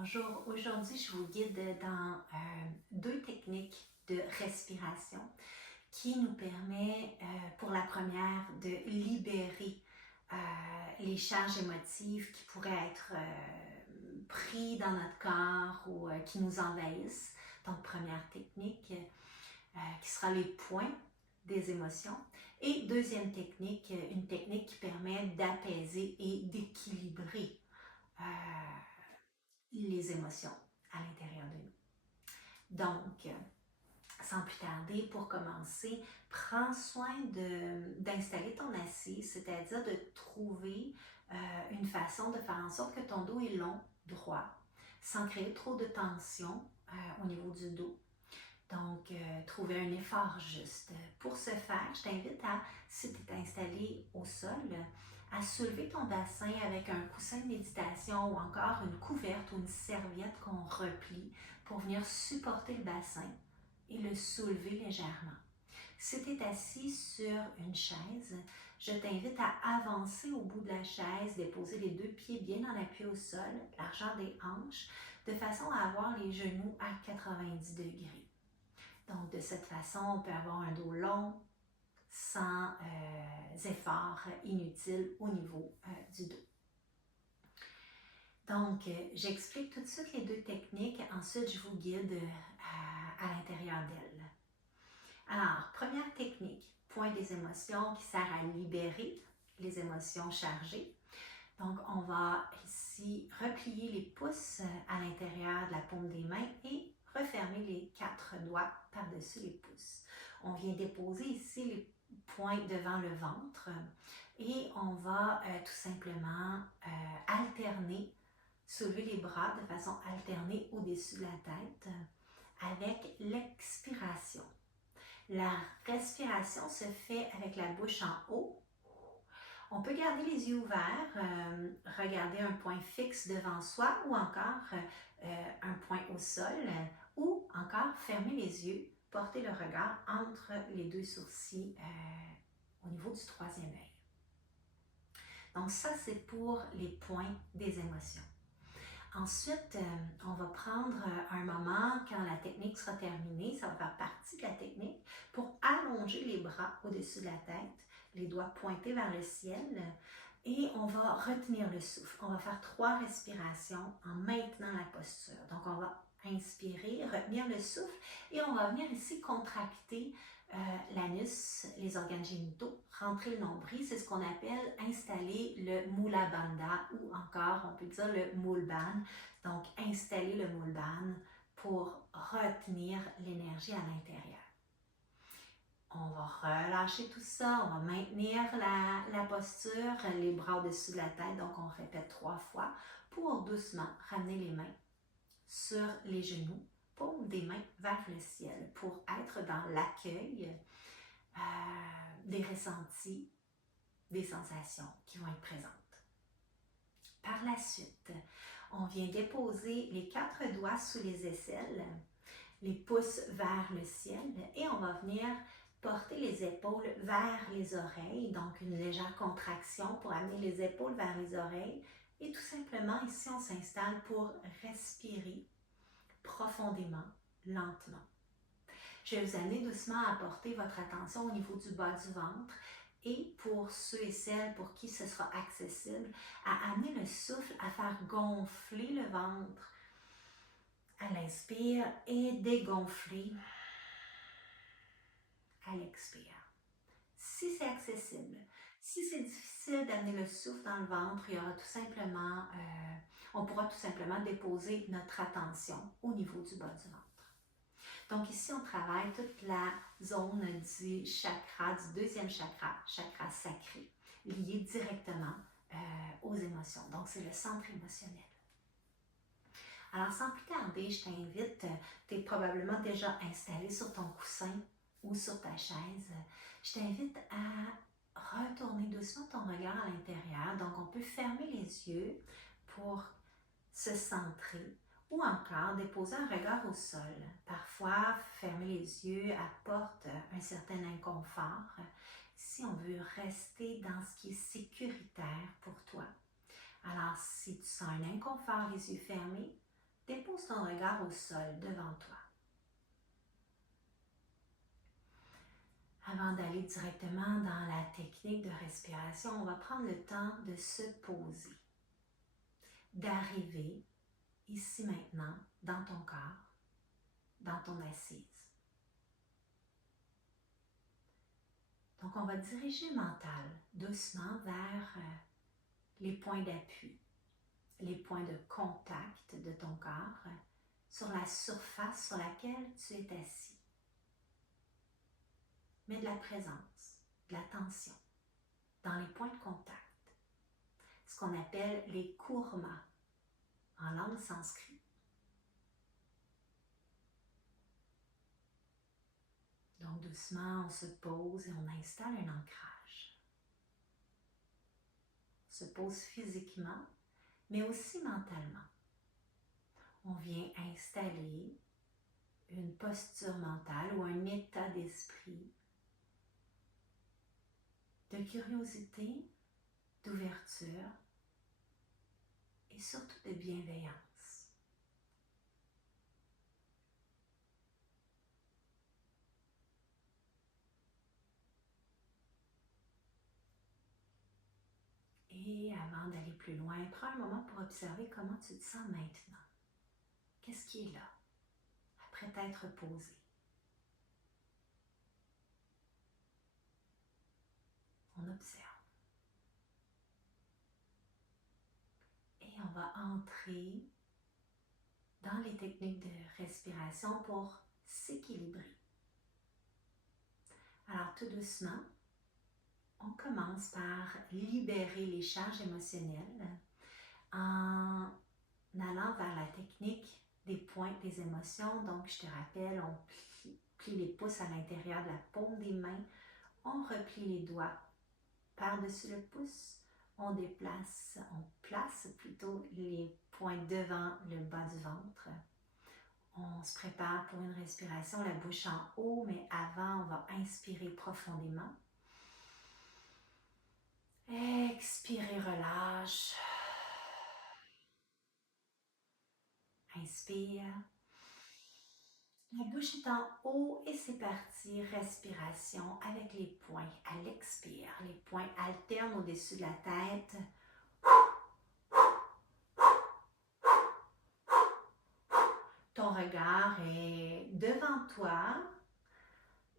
Bonjour, aujourd'hui je vous guide dans deux techniques de respiration qui nous permet pour la première de libérer les charges émotives qui pourraient être pris dans notre corps ou qui nous envahissent. Donc première technique qui sera les points des émotions. Et deuxième technique, une technique qui permet d'apaiser et d'équilibrer les émotions à l'intérieur de nous. Donc, sans plus tarder, pour commencer, prends soin d'installer ton assise, c'est-à-dire de trouver une façon de faire en sorte que ton dos est long, droit, sans créer trop de tension au niveau du dos. Donc, trouver un effort juste. Pour ce faire, je t'invite à, si tu es installé au sol, à soulever ton bassin avec un coussin de méditation ou encore une couverte ou une serviette qu'on replie pour venir supporter le bassin et le soulever légèrement. Si tu es assis sur une chaise, je t'invite à avancer au bout de la chaise, déposer les deux pieds bien en appui au sol, largeur des hanches, de façon à avoir les genoux à 90 degrés. Donc, de cette façon, on peut avoir un dos long, sans efforts inutiles au niveau du dos. Donc, j'explique tout de suite les deux techniques. Ensuite, je vous guide à l'intérieur d'elles. Alors, première technique, point des émotions qui sert à libérer les émotions chargées. Donc, on va ici replier les pouces à l'intérieur de la paume des mains et refermer les 4 doigts par-dessus les pouces. On vient déposer ici les poings devant le ventre et on va tout simplement alterner, soulever les bras de façon alternée au-dessus de la tête avec l'expiration. La respiration se fait avec la bouche en haut. On peut garder les yeux ouverts, regarder un point fixe devant soi ou encore un point au sol ou encore fermer les yeux, porter le regard entre les deux sourcils au niveau du troisième œil. Donc ça, c'est pour les points des émotions. Ensuite, on va prendre un moment quand la technique sera terminée, ça va faire partie de la technique, pour allonger les bras au-dessus de la tête, les doigts pointés vers le ciel et on va retenir le souffle. On va faire 3 respirations en maintenant la posture. Donc, on va inspirer, retenir le souffle et on va venir ici contracter l'anus, les organes génitaux, rentrer le nombril, c'est ce qu'on appelle installer le Mula Bandha ou encore on peut dire le Mulban. Donc installer le Mulban pour retenir l'énergie à l'intérieur. On va relâcher tout ça, on va maintenir la posture, les bras au-dessus de la tête, donc on répète 3 fois pour doucement ramener les mains sur les genoux, paume des mains vers le ciel pour être dans l'accueil des ressentis, des sensations qui vont être présentes. Par la suite, on vient déposer les 4 doigts sous les aisselles, les pouces vers le ciel et on va venir porter les épaules vers les oreilles, donc une légère contraction pour amener les épaules vers les oreilles et tout simplement ici on s'installe pour respirer profondément, lentement. Je vais vous amener doucement à porter votre attention au niveau du bas du ventre et pour ceux et celles pour qui ce sera accessible, à amener le souffle à faire gonfler le ventre à l'inspire et dégonfler à l'expire. Si c'est accessible, si c'est difficile d'amener le souffle dans le ventre, il y aura tout simplement, on pourra tout simplement déposer notre attention au niveau du bas du ventre. Donc ici, on travaille toute la zone du chakra, du deuxième chakra, chakra sacré, lié directement aux émotions. Donc c'est le centre émotionnel. Alors sans plus tarder, je t'invite, tu es probablement déjà installé sur ton coussin ou sur ta chaise, je t'invite à retourner doucement ton regard à l'intérieur. Donc, on peut fermer les yeux pour se centrer ou encore déposer un regard au sol. Parfois, fermer les yeux apporte un certain inconfort si on veut rester dans ce qui est sécuritaire pour toi. Alors, si tu sens un inconfort, les yeux fermés, Dépose ton regard au sol devant toi. Avant d'aller directement dans la technique de respiration, on va prendre le temps de se poser, d'arriver ici maintenant dans ton corps, dans ton assise. Donc, on va diriger le mental doucement vers les points d'appui, les points de contact de ton corps sur la surface sur laquelle tu es assis. Mets de la présence, de l'attention dans les points de contact, ce qu'on appelle les kurmas en langue sanskrit. Donc doucement, on se pose et on installe un ancrage. On se pose physiquement, mais aussi mentalement. On vient installer une posture mentale ou un état d'esprit de curiosité, d'ouverture et surtout de bienveillance. Et avant d'aller plus loin, prends un moment pour observer comment tu te sens maintenant. Qu'est-ce qui est là, après t'être posé? On observe. Et on va entrer dans les techniques de respiration pour s'équilibrer. Alors tout doucement, on commence par libérer les charges émotionnelles en allant vers la technique des pointes des émotions. Donc je te rappelle, on plie les pouces à l'intérieur de la paume des mains, on replie les doigts par-dessus le pouce, on place plutôt les poings devant le bas du ventre. On se prépare pour une respiration, la bouche en haut, mais avant, on va inspirer profondément. Expirez, relâche. Inspire. La bouche est en haut et c'est parti. Respiration avec les poings à l'expire. Les poings alternent au-dessus de la tête. Ton regard est devant toi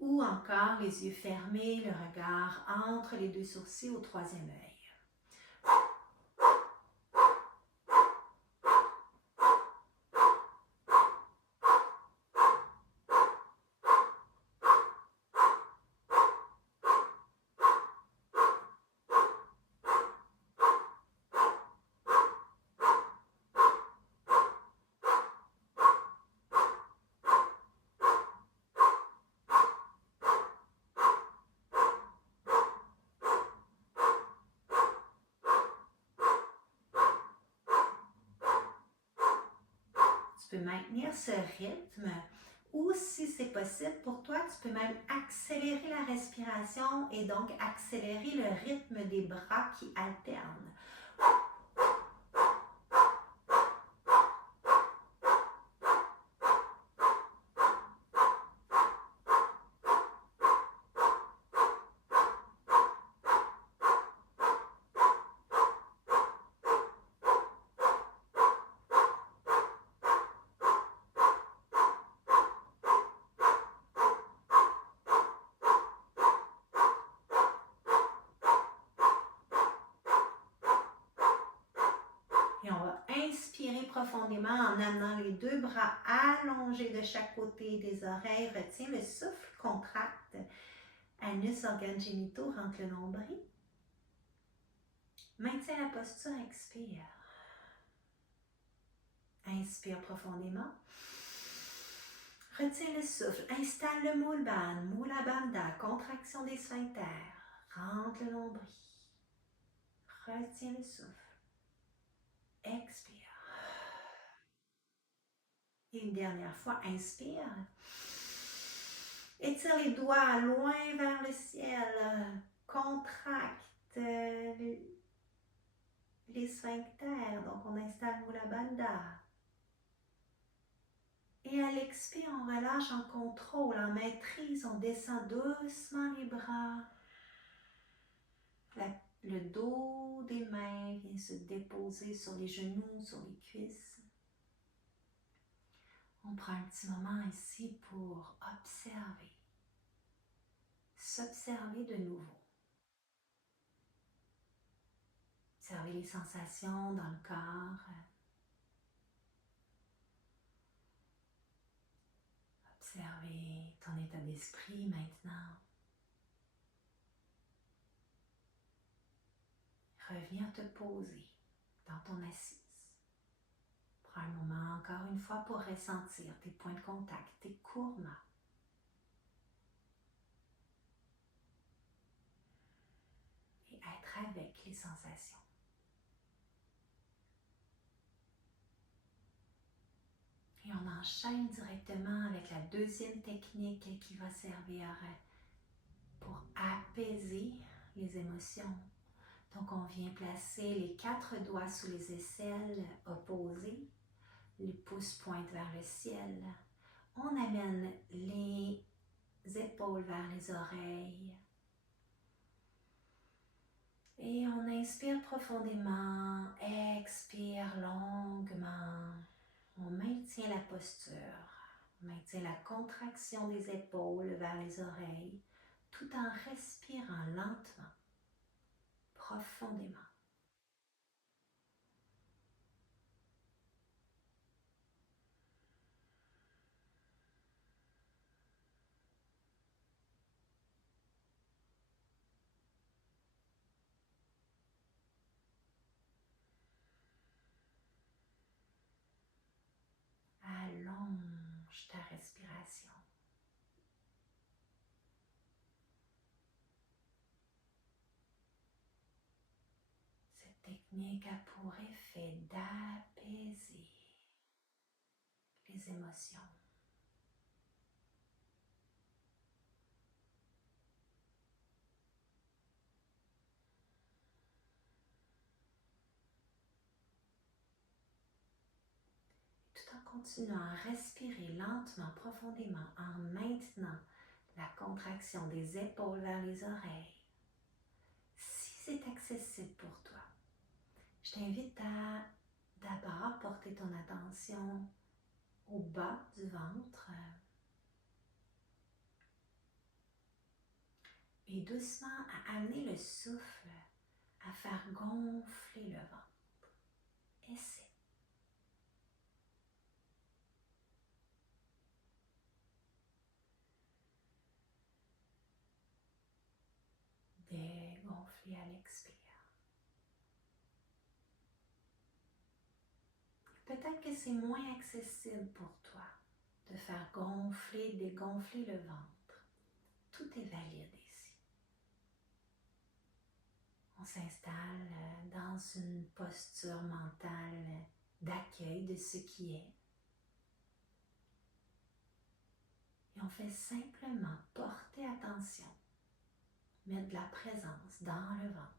ou encore les yeux fermés, le regard entre les deux sourcils au troisième œil. Tu peux maintenir ce rythme ou si c'est possible pour toi, tu peux même accélérer la respiration et donc accélérer le rythme des bras qui alternent. Et on va inspirer profondément en amenant les deux bras allongés de chaque côté des oreilles. Retiens le souffle, contracte. Anus, organes génitaux, rentre le nombril. Maintiens la posture, expire. Inspire profondément. Retiens le souffle. Installe le Mula Bandha, contraction des sphincters. Rentre le nombril. Retiens le souffle. Expire. Et une dernière fois, inspire. Étire les doigts loin vers le ciel. Contracte les sphincters. Donc, on installe Mula Bandha. Et à l'expire, on relâche en contrôle, en maîtrise, on descend doucement les bras. Le dos des mains vient se déposer sur les genoux, sur les cuisses. On prend un petit moment ici pour observer, s'observer de nouveau. Observer les sensations dans le corps. Observer ton état d'esprit maintenant. Reviens te poser dans ton assise. Prends un moment encore une fois pour ressentir tes points de contact, tes courements. Et être avec les sensations. Et on enchaîne directement avec la deuxième technique qui va servir pour apaiser les émotions. Donc on vient placer les 4 doigts sous les aisselles opposées. Les pouces pointent vers le ciel. On amène les épaules vers les oreilles. Et on inspire profondément, expire longuement. On maintient la posture, on maintient la contraction des épaules vers les oreilles, tout en respirant lentement, profondément. Allonge ta respiration. Cette technique a pour effet d'apaiser les émotions. Tout en continuant à respirer lentement, profondément, en maintenant la contraction des épaules vers les oreilles. Si c'est accessible pour toi, je t'invite à d'abord porter ton attention au bas du ventre et doucement à amener le souffle à faire gonfler le ventre. Essaie. Dégonfler à l'expire. Peut-être que c'est moins accessible pour toi de faire gonfler, dégonfler le ventre. Tout est valide ici. On s'installe dans une posture mentale d'accueil de ce qui est. Et on fait simplement porter attention, mettre de la présence dans le ventre.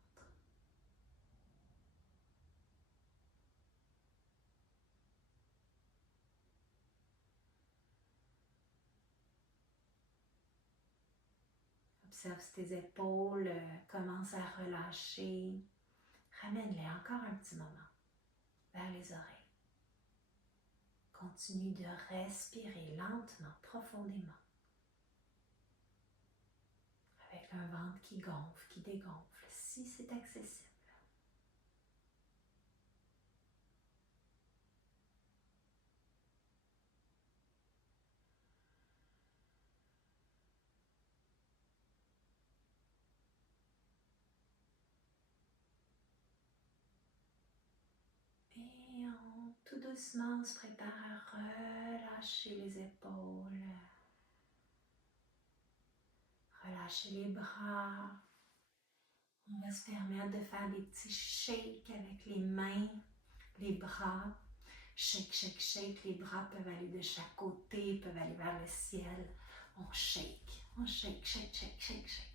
Observe si tes épaules commencent à relâcher. Ramène-les encore un petit moment vers les oreilles. Continue de respirer lentement, profondément. Avec un ventre qui gonfle, qui dégonfle, si c'est accessible. Et tout doucement, on se prépare à relâcher les épaules. Relâcher les bras. On va se permettre de faire des petits shakes avec les mains, les bras. Shake, shake, shake. Les bras peuvent aller de chaque côté, peuvent aller vers le ciel. On shake, shake, shake, shake, shake.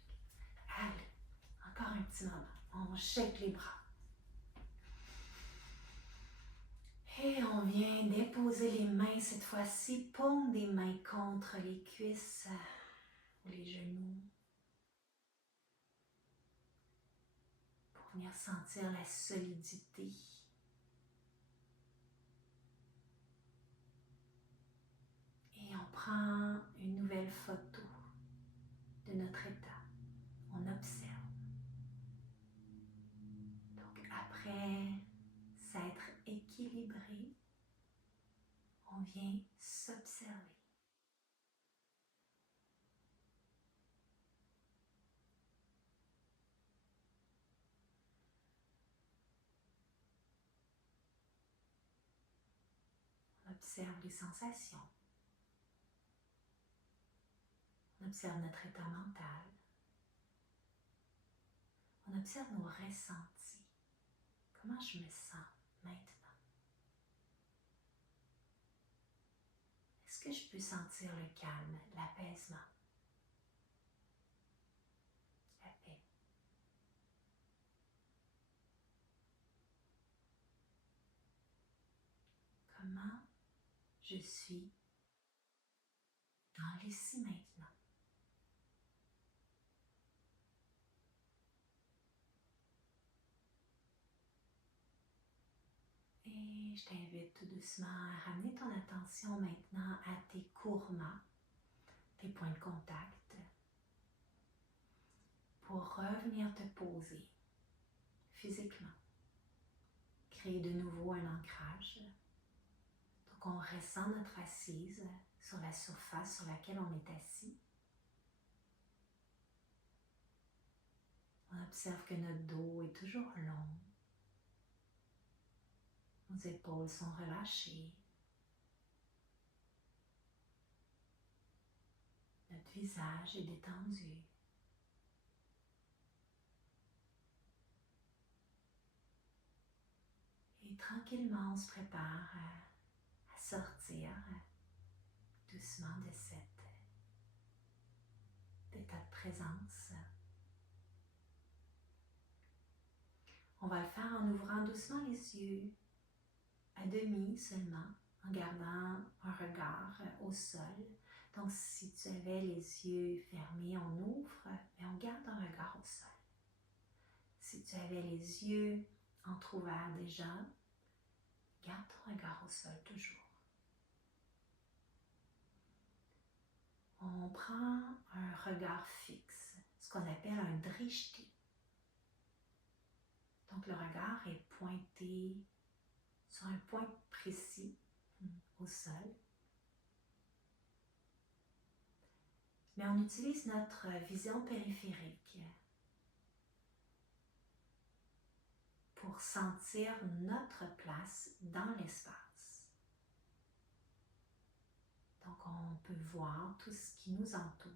Allez, encore un petit moment. On shake les bras. Et on vient déposez les mains cette fois-ci, paume des mains contre les cuisses ou les genoux. Pour venir sentir la solidité. Et on prend une nouvelle photo de notre état. On observe. Donc après s'être équilibré, on vient s'observer. On observe les sensations. On observe notre état mental. On observe nos ressentis. Comment je me sens maintenant? Est-ce que je peux sentir le calme, l'apaisement, la paix? Comment je suis dans l'ici maintenant? Et je t'invite tout doucement à ramener ton attention maintenant à tes courements, tes points de contact, pour revenir te poser physiquement. Créer de nouveau un ancrage. Donc on ressent notre assise sur la surface sur laquelle on est assis. On observe que notre dos est toujours long. Nos épaules sont relâchées. Notre visage est détendu. Et tranquillement, on se prépare à sortir doucement de cet état de présence. On va le faire en ouvrant doucement les yeux, à demi seulement, en gardant un regard au sol. Donc si tu avais les yeux fermés, on ouvre, mais on garde un regard au sol. Si tu avais les yeux entrouverts déjà, garde ton regard au sol toujours. On prend un regard fixe, ce qu'on appelle un drishti. Donc le regard est pointé sur un point précis au sol. Mais on utilise notre vision périphérique pour sentir notre place dans l'espace. Donc on peut voir tout ce qui nous entoure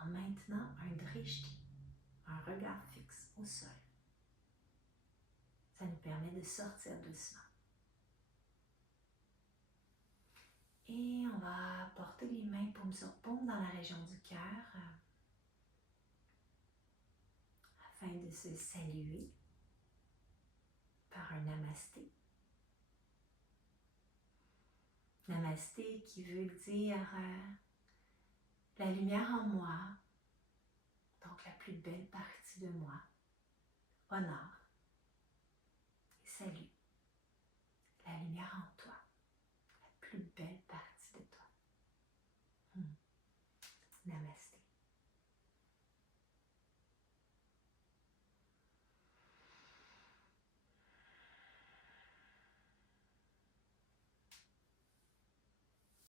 en maintenant un drishti, un regard fixe au sol. Ça nous permet de sortir doucement. Et on va porter les mains paume sur paume dans la région du cœur afin de se saluer par un namasté. Namasté qui veut dire la lumière en moi, donc la plus belle partie de moi, honore et salut la lumière en toi, la plus belle